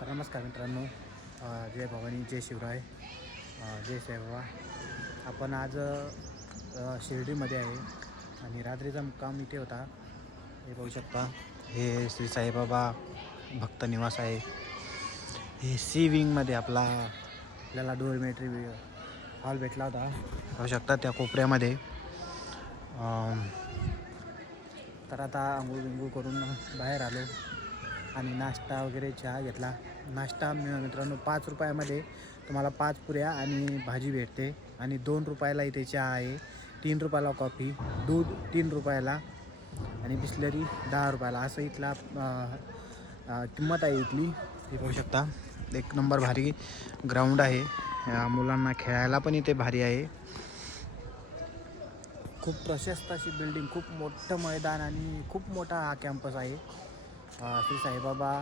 तर नमस्कार मित्रांनो, जय भवानी, जय शिवराय, जय साईबाबा. आपण आज शिर्डीमध्ये आहे आणि रात्रीचा मुक्काम इथे होता. हे पाहू शकता, हे श्री साईबाबा भक्त निवास आहे. हे सी विंगमध्ये आपल्याला डोरमेट्री हॉल भेटला होता. पाहू शकता त्या कोपऱ्यामध्ये. तर आता आंघोळ बिंघोळ करून बाहेर आलो आणि नाश्ता वगैरे चहा घेतला. नाश्ता मित्रांनो 5 रुपयामध्ये तुम्हाला 5 पुऱ्या आणि भाजी भेटते आणि 2 रुपयाला इथे चहा आहे, 3 रुपयाला कॉफी, दूध 3 रुपयाला आणि बिस्लरी 10 रुपयाला. असं इथला किंमत आहे इथली. हे पाहू शकता, एक नंबर भारी ग्राउंड आहे. मुलांना खेळायला पण इथे भारी आहे. खूप प्रशस्त अशी बिल्डिंग, खूप मोठं मैदान आणि खूप मोठा हा कॅम्पस आहे. श्री साईबाबा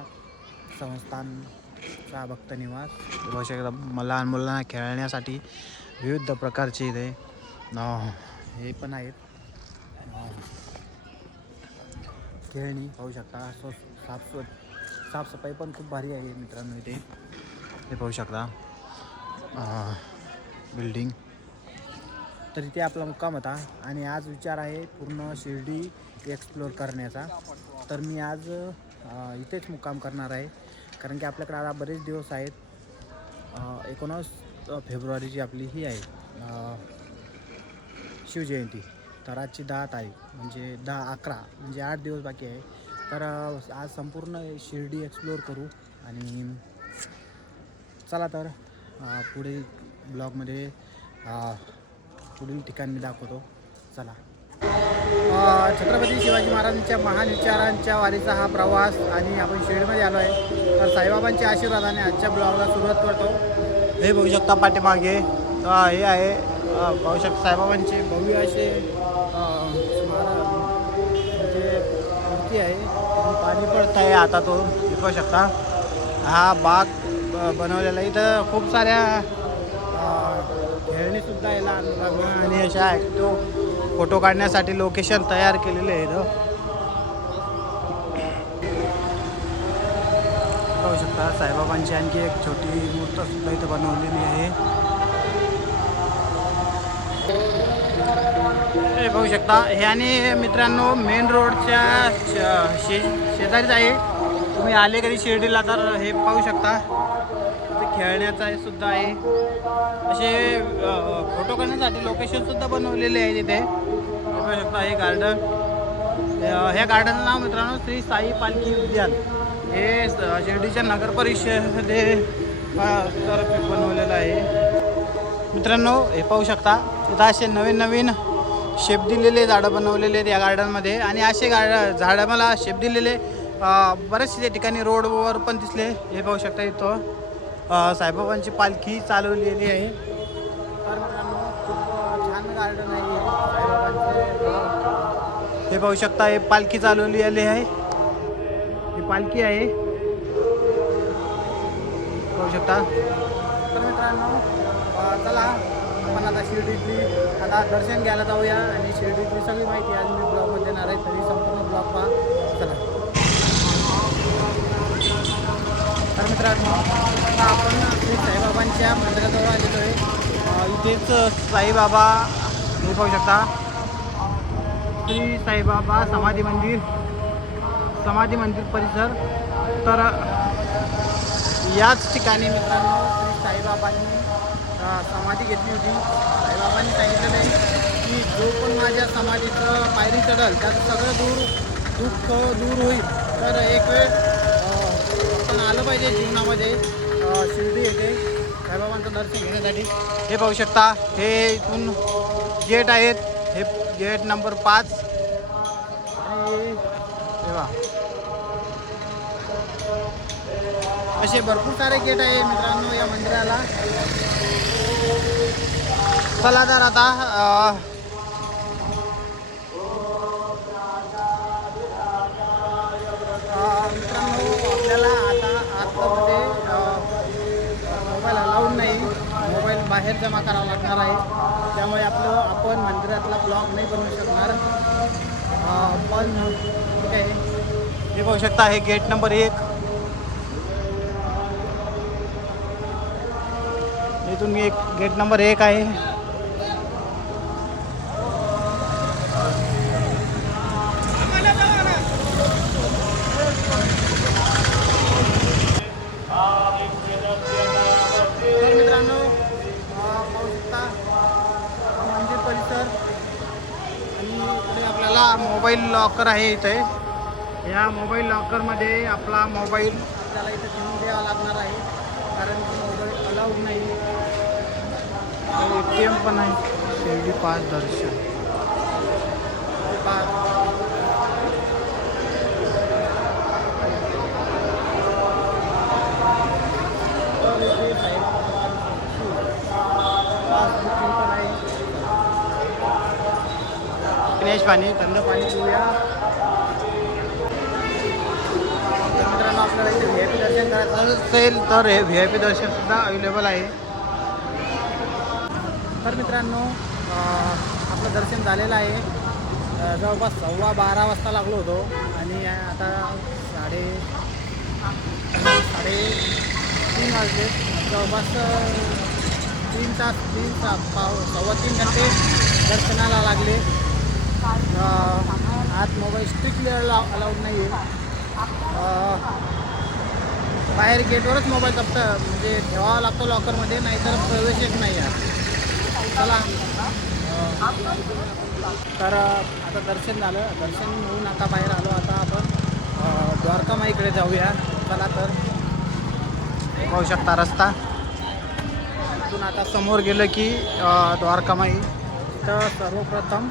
संस्थानचा भक्त निवास. बघू शकता, लहान मुलांना खेळण्यासाठी विविध प्रकारचे इथे हे पण आहेत. खेळणी पाहू शकता. साफसफाई पण खूप भारी आहे मित्रांनो इथे. हे पाहू शकता बिल्डिंग. तर इथे आपला मुक्काम होता आणि आज विचार आहे पूर्ण शिर्डी एक्सप्लोअर करण्याचा. तर मी आज इथेच मुक्काम करणार आहे, कारण की आपल्याकडे आता बरेच दिवस आहेत. 19 फेब्रुवारीची आपली ही आहे शिवजयंती. तर आजची 10 तारीख म्हणजे 10-11 म्हणजे 8 दिवस बाकी आहे. तर आज संपूर्ण शिर्डी एक्सप्लोअर करू आणि चला तर पुढील ब्लॉगमध्ये पुढील ठिकाण मी दाखवतो. चला. छत्रपती शिवाजी महाराजांच्या महान विचारांच्या वारीचा हा प्रवास आणि आपण शिर्डीमध्ये आलो आहे. तर साईबाबांच्या आशीर्वादाने आजच्या ब्लॉगला सुरुवात करतो. हे बघू शकता पाठीमागे हे आहे, पाहू शकता साईबाबांचे भव्य असे म्हणजे मूर्ती आहे. पाणी पडत आहे आता तो. हे पाहू शकता, हा बाग बनवलेला. इथं खूप साऱ्या खेळणीसुद्धा आहे लहान मुलांना आणि अशा ॲक्टिव्ह फोटो काढण्यासाठी लोकेशन तयार केलेले आहे इथं. पाहू शकता साईबाबांची आणखी एक छोटी मूर्त सुद्धा इथं बनवलेली आहे. हे पाहू शकता, हे आणि मित्रांनो मेन रोडच्या शेजारीच आहे. तुम्ही आले कधी शिर्डीला तर हे पाहू शकता, खेळण्याचा आहे सुद्धा आहे. असे फोटो काढण्यासाठी लोकेशन सुद्धा बनवलेले आहे तिथे. बघू शकता हे गार्डन. ह्या गार्डनचं नाव मित्रांनो श्री साई पालखी उद्यान. हे शिर्डीच्या नगर परिषदे तर्फे बनवलेलं आहे मित्रांनो. हे पाहू शकता, इथं असे नवीन शेप दिलेले झाडं बनवलेले आहेत या गार्डनमध्ये. आणि असे झाडं मला शेप दिलेले बरेचसे ठिकाणी रोडवर पण दिसले. हे पाहू शकता, इथं साईबाबांची पालखी चालवलेली आहे. तर मित्रांनो खूप छान गार्डन आहे साईबाबांचे. हे पाहू शकता, हे पालखी चालवली आली आहे. ही पालखी आहे, पाहू शकता. तर मित्रांनो चला आपण आता शिर्डीतली आता दर्शन घ्यायला जाऊया आणि शिर्डीतली सगळी माहिती आज मी ब्लॉगमध्ये देणार आहे. तरी संपूर्ण ब्लॉग पहा. चला. तर मित्रांनो आता आपण श्री साईबाबांच्या मंदिराजवळ आलेलो आहे. इथेच साईबाबा, हे पाहू शकता श्री साईबाबा समाधी मंदिर परिसर. तर याच ठिकाणी मित्रांनो श्री साईबाबांनी समाधी घेतली होती. साईबाबांनी सांगितलेलं आहे की जो पण माझ्या समाधीचं पायरी चढल त्याचं सगळं दुःख दूर होईल. तर एक वेळ आपण आलं पाहिजे जीवनामध्ये शिर्डी येथे साईबाबांचं दर्शन घेण्यासाठी. हे पाहू शकता, हे इथून गेट आहेत. हे गेट नंबर 5 आणि तेव्हा असे भरपूर सारे गेट आहे मित्रांनो या मंदिराला. चला तर आता मित्रांनो आपल्याला आता आतमध्ये मोबाईल अलाउड नाही. मोबाईल बाहेर जमा करावा लागणार आहे. त्यामुळे आपण मंदिरातला ब्लॉग नाही बनवू शकणार. पण ठीक आहे. हे पाहू शकता, हे गेट नंबर 1. इथून एक गेट नंबर 1 आहे. तर मित्रांनो पाहू शकता मंदिर परिसर आणि इकडे आपल्याला मोबाईल लॉकर आहे. इथे या मोबाईल लॉकरमध्ये आपला मोबाईल त्याला इथे ठेवून द्यावा लागणार आहे, कारण की मोबाईल अलाउड नाही. ATM पण आहे. शिर्डी पास दर्शन पिण्याचे पाणी, थंड पाणी पिऊया. मित्रांनो आपल्याला इथे VIP दर्शन करायचं असेल तर हे VIP दर्शनसुद्धा अवेलेबल आहे. तर मित्रांनो आपलं दर्शन झालेलं आहे. जवळपास 12:15 वाजता लागलो होतो आणि आता साडेतीन वाजले. जवळपास 3.5 घंटे दर्शनाला लागले. आत मोबाईल स्ट्रिक्टली अलाउड नाही आहे. बाहेर गेटवरच मोबाईल म्हणजे ठेवावा लागतो लॉकरमध्ये, नाहीतर प्रवेशच नाही आहे. चला तर आता दर्शन झालं. दर्शन होऊन आता बाहेर आलो. आता आपण द्वारकामाईकडे जाऊया. चला तर पाहू शकता रस्ता. इथून आता समोर गेलं की द्वारकामाई. तर सर्वप्रथम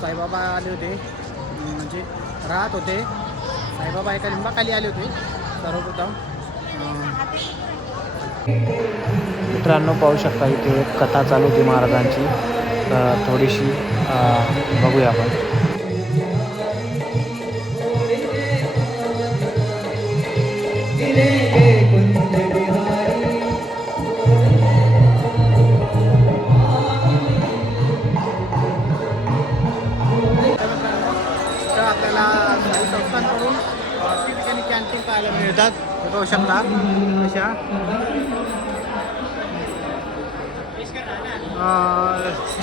साईबाबा आले होते, म्हणजे राहत होते. साईबाबा एका लिंबाखाली आले होते सर्वप्रथम. मित्रांनो पाहू शकता इथे एक कथा चालू होती महाराजांची. थोडीशी बघूया आपण. तर आपल्याला साई संस्थांकडून ठिकाणी कॅन्टीन पाहायला मिळतात. हे पाहू शकता अशा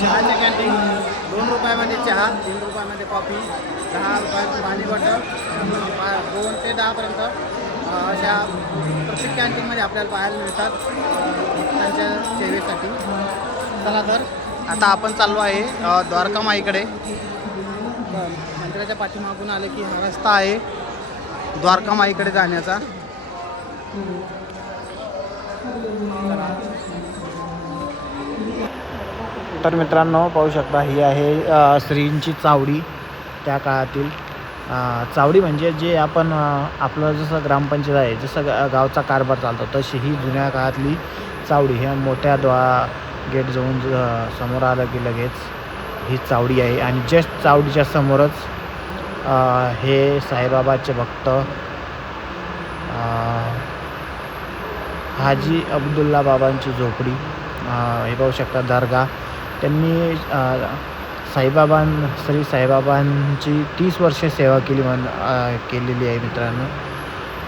चहाच्या कॅन्टीन. 2 रुपयामध्ये चहा, 3 रुपयामध्ये कॉफी, 10 रुपयाचं पाणी बॉटल, 2 ते 10पर्यंत अशा प्रत्येक कॅन्टीनमध्ये आपल्याला पाहायला मिळतात त्यांच्या सेवेसाठी. चला तर आता आपण चाललो आहे द्वारकामाईकडे. मंदिराच्या पाठीमागून आले की हा रस्ता आहे द्वारकामाईकडे जाण्याचा. तर मित्रांनो पाहू शकता ही आहे श्रींची चावडी. त्या काळातील चावडी म्हणजे जे आपण आपलं जसं ग्रामपंचायत आहे, जसं गावचा कारभार चालतो, तशी ही जुन्या काळातली चावडी. ह्या मोठ्या गेट जाऊन समोर आलं की लगेच ही चावडी आहे. आणि जस्ट चावडीच्या समोरच हे साईबाबाचे भक्त हाजी अब्दुल्ला बाबांची झोपडी. हे पाहू शकता दर्गा. त्यांनी श्री साईबाबांची 30 वर्षे सेवा केलेली आहे मित्रांनो.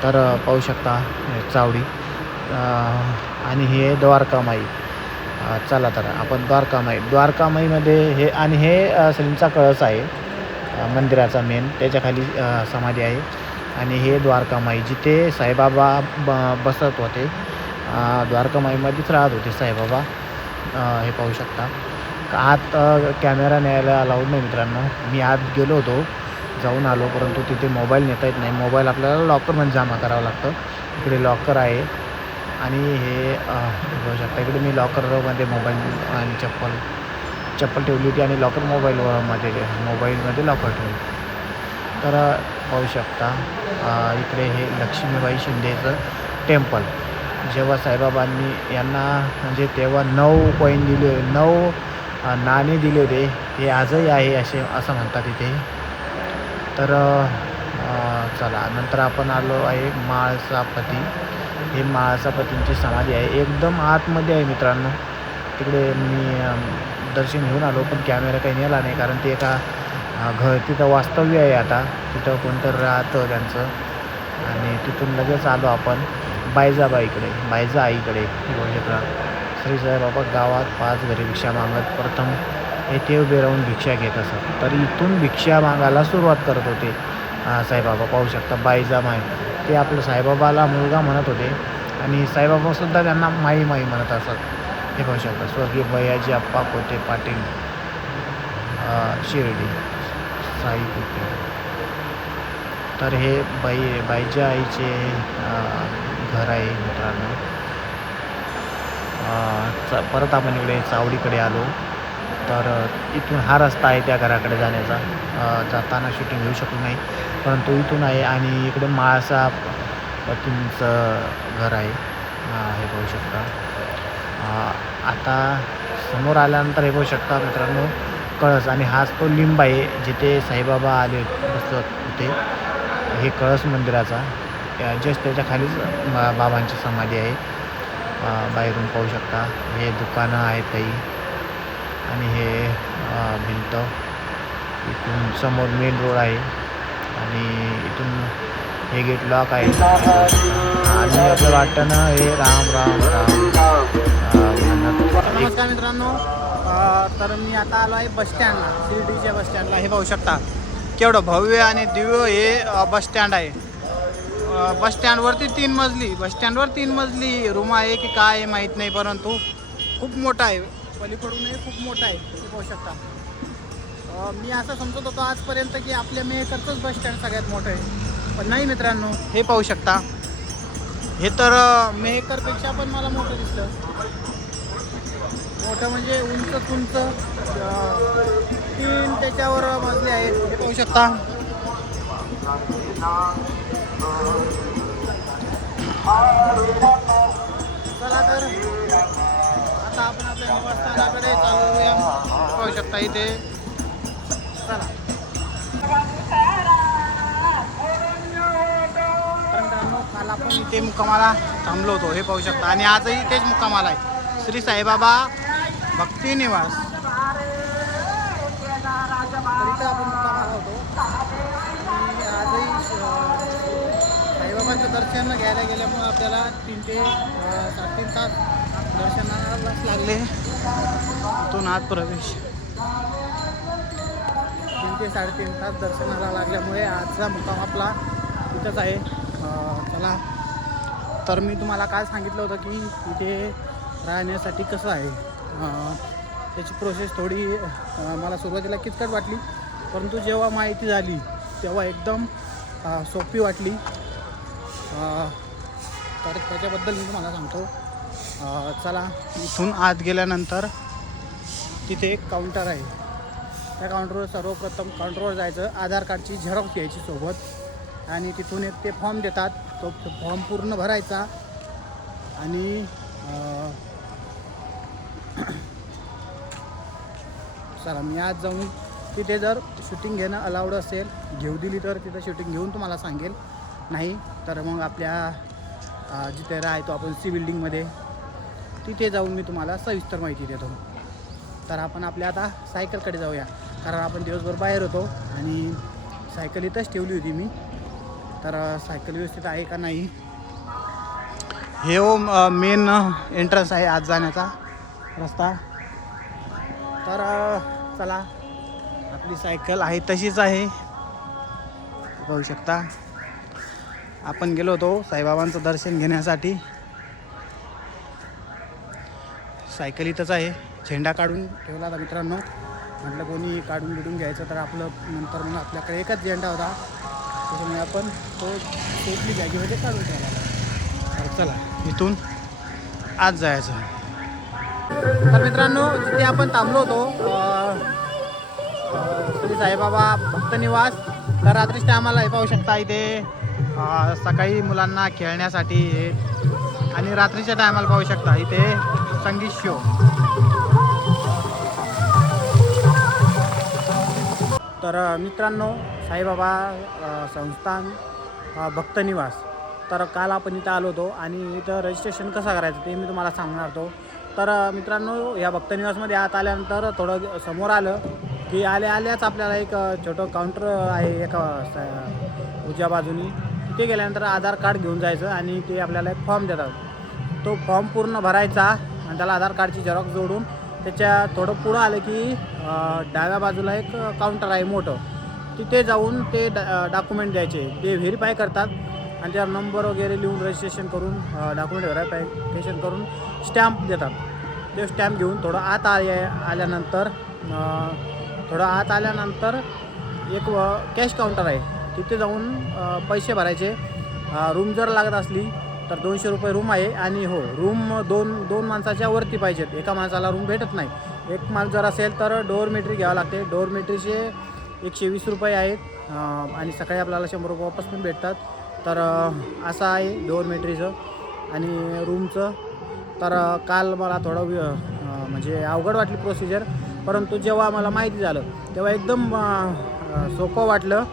तर पाहू शकता चावडी. आणि हे द्वारकामाई. चला तर आपण द्वारकामाईमध्ये हे, आणि हे श्रींचा कळस आहे मंदिराचा मेन, त्याच्या खाली समाधी आहे. आणि हे द्वारकामाई जिथे साईबाबा बसत होते. द्वारकामाईमध्येच राहत होते साईबाबा. हे पाहू शकता. आत कॅमेरा न्यायला अलाउड नाही मित्रांनो. मी आत गेलो होतो, जाऊन आलो, परंतु तिथे मोबाईल नेता येत नाही. मोबाईल आपल्याला लॉकरमध्ये जमा करावं लागतं. इकडे लॉकर आहे. आणि हे बघू शकता इकडे मी लॉकरमध्ये मोबाईल आणि चप्पल ठेवली होती, आणि लॉकर मोबाईलमध्ये लॉकर ठेवली. तर पाहू शकता इकडे हे लक्ष्मीबाई शिंदेचं टेम्पल. जेव्हा साईबाबांनी यांना म्हणजे तेव्हा 9 कॉईन दिले, 9 नाणे दिले होते. ते आजही आहे असं म्हणतात इथे. तर चला नंतर आपण आलो आहे माळसापती. हे माळसापतींची समाधी आहे, एकदम आतमध्ये आहे मित्रांनो. तिकडे मी दर्शन घेऊन आलो, पण कॅमेरा काही नेला नाही, कारण ते एका तिथं वास्तव्य आहे. आता तिथं कोणतं राहतं त्यांचं. आणि तिथून लगेच आलो आपण बायजा आईकडे. श्री साईबाबा गावात 5 घरी भिक्षा मागत प्रथम येथे उभे राहून भिक्षा घेत असत. तर इथून भिक्षा मागायला सुरुवात करत होते साईबाबा. पाहू शकता बाईजा माई, ते आपलं साईबाबाला मुलगा म्हणत होते आणि साईबाबासुद्धा त्यांना माई माई म्हणत असत. हे पाहू शकता स्वर्गीय भैयाजी अप्पा कोटे पाटील शिर्डी साई कुटे. तर हे बाईच्या आईचे घर आहे मित्रांनो. परत आपण इकडे चावडीकडे आलो. तर इथून हा रस्ता आहे त्या घराकडे जाण्याचा. जाताना शूटिंग घेऊ शकलो नाही, परंतु इथून आहे. आणि इकडे माळसा पतींचं घर आहे, हे पाहू शकता. आता समोर आल्यानंतर हे पाहू शकता मित्रांनो कळस, आणि हाच तो लिंब आहे जिथे साईबाबा आले बसत होते. हे कळस मंदिराचा जस्ट त्याच्या खालीच बाबांची समाधी आहे. बाहेरून पाहू शकता हे दुकानं आहेत काही, आणि हे भिंत. इथून समोर मेन रोड आहे आणि इथून हे गेट लॉक आहे. आणि असं वाटतं ना हे राम राम राम. नमस्कार मित्रांनो, तर मी आता आलो आहे बसस्टँडला, शिर्डीच्या बसस्टँडला. हे पाहू शकता केवढं भव्य आणि दिव्य हे बसस्टँड आहे. बसस्टँडवरती 3 मजली रूम आहे की काय आहे माहीत नाही, परंतु खूप मोठा आहे. पलीकडूनही खूप मोठा आहे, हे पाहू शकता. मी असं समजत होतो आजपर्यंत की आपल्या मेहकरचंच बसस्टँड सगळ्यात मोठं आहे, पण नाही मित्रांनो. हे पाहू शकता, हे तर मेहकरपेक्षा पण मला मोठं दिसलं. मोठं म्हणजे उंच 3 त्याच्यावर मजले आहेत, हे पाहू शकता. चला तर आता आपण आपल्या निवासस्थानाकडे चालूया. पाहू शकता इथे. चला काल आपण इथे मुक्कामाला थांबलो होतो, हे पाहू शकता. आणि आजही इथेच मुक्कामाला आहे, श्री साईबाबा भक्ती निवास. इथं आपण मुक्कामाला होतो. आणि आजही साईबाबांचं दर्शन घ्यायला गेल्यामुळं आपल्याला 3 ते 3.5 तास दर्शनालाच लागले. इथून आत प्रवेश 3 ते 3.5 तास दर्शनाला लागल्यामुळे आजचा मुक्काम आपला इथंच आहे. चला तर मी तुम्हाला काय सांगितलं होतं की इथे राहण्यासाठी कसं आहे, त्याची प्रोसेस थोडी मला सुरुवातीला किचकट वाटली, परंतु जेव्हा माहिती झाली तेव्हा एकदम सोपी वाटली. तर त्याच्याबद्दल मी तुम्हाला सांगतो. चला इथून आत गेल्यानंतर तिथे एक काउंटर आहे. त्या काउंटरवर सर्वप्रथम काउंटरवर जायचं, आधार कार्डची झेरॉक्स घ्यायची सोबत, आणि तिथून एक ते फॉर्म देतात. तो फॉर्म पूर्ण भरायचा. आणि चला मी आज जाऊन तिथे जर शूटिंग घेणं अलाउड असेल, घेऊ दिली तर तिथं शूटिंग घेऊन तुम्हाला सांगेल. नाही तर मग आपल्या जिथे राहतो आपण सी बिल्डिंगमध्ये, तिथे जाऊन मी तुम्हाला सविस्तर माहिती देतो. तर आपण आपल्या आता सायकलकडे जाऊया, कारण आपण दिवसभर बाहेर होतो आणि सायकल इथंच ठेवली होती मी. तर सायकल व्यवस्थित आहे का नाही. हे मेन एंट्रन्स आहे आज जाण्याचा रस्ता. तर चला आपली सायकल आहे तशीच आहे, पाहू शकता. आपण गेलो होतो साईबाबांचं दर्शन घेण्यासाठी. सायकल इथंच आहे, झेंडा काढून ठेवला होता मित्रांनो. म्हटलं कोणी काढून घ्यायचं तर आपलं नंतर मग आपल्याकडे एकच झेंडा होता, त्याच्यामुळे आपण तो टोपली बॅगेमध्ये काढून ठेवला. तर चला इथून आज जायचं. तर मित्रांनो जिथे आपण थांबलो होतो श्री साईबाबा भक्त निवास, तर रात्रीच टायमाला हे पाहू शकता इथे सकाळी मुलांना खेळण्यासाठी, आणि रात्रीच्या टायमाला पाहू शकता इथे संगीत शो. तर मित्रांनो साईबाबा संस्थान भक्त निवास, तर काल आपण इथं आलो होतो आणि इथं रजिस्ट्रेशन कसं करायचं ते मी तुम्हाला सांगणार होतो. तर मित्रांनो या भक्तनिवासमध्ये आत आल्यानंतर थोडं समोर आलं की आल्याच आपल्याला एक छोटं काउंटर आहे एका उजव्या बाजूनी. तिथे गेल्यानंतर आधार कार्ड घेऊन जायचं आणि ते आपल्याला एक फॉर्म देतात. तो फॉर्म पूर्ण भरायचा आणि त्याला आधार कार्डची झेरॉक्स जोडून त्याच्या थोडं पुढं आलं की डाव्या बाजूला एक काउंटर आहे मोठं, तिथे जाऊन ते डॉक्युमेंट द्यायचे. ते व्हेरीफाय करतात आणि त्यावर नंबर वगैरे लिहून रजिस्ट्रेशन करून डॉक्युमेंट व्हेरिफिकेशन करून स्टॅम्प देतात. ते स्टॅम्प घेऊन थोडं आत आल्यानंतर एक कॅश काउंटर आहे, तिथे जाऊन पैसे भरायचे. रूम जर लागत असली तर 200 रुपये रूम आहे. आणि हो, रूम दोन माणसाच्या वरती पाहिजेत, एका माणसाला रूम भेटत नाही. एक माणूस जर असेल तर डोअरमेट्री घ्यावं लागते. डोअरमेट्रीचे 120 रुपये आहेत आणि सकाळी आपल्याला 100 रुपये वापस पण भेटतात. तर असं आहे डोअरमेट्रीचं आणि रूमचं. तर काल मला थोडं म्हणजे अवघड वाटली प्रोसिजर, परंतु जेव्हा मला माहिती झालं तेव्हा एकदम सोपं वाटलं.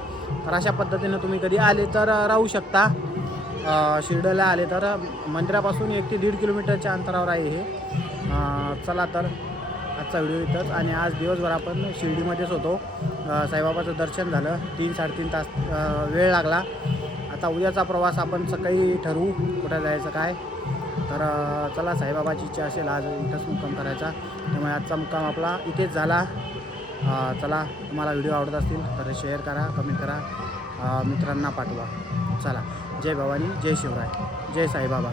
तर अशा पद्धतीनं तुम्ही कधी आले तर राहू शकता. शिर्डीला आले तर मंदिरापासून 1 ते 1.5 किलोमीटरच्या अंतरावर आहे हे. चला तर आजचा व्हिडिओ इथंच. आणि आज दिवसभर आपण शिर्डीमध्येच होतो. साईबाबाचं दर्शन झालं, 3-3.5 तास वेळ लागला. आता उद्याचा प्रवास आपण सकाळी ठरवू कुठं जायचं काय. तर चला, साईबाबाची इच्छा असेल आज इथंच मुक्काम करायचा, त्यामुळे आजचा मुक्काम आपला इथेच झाला. चला, तुम्हाला व्हिडिओ आवडत असतील तर शेअर करा, कमेंट करा, मित्रांना पाठवा. चला, जय भवानी, जय शिवराय, जय साईबाबा.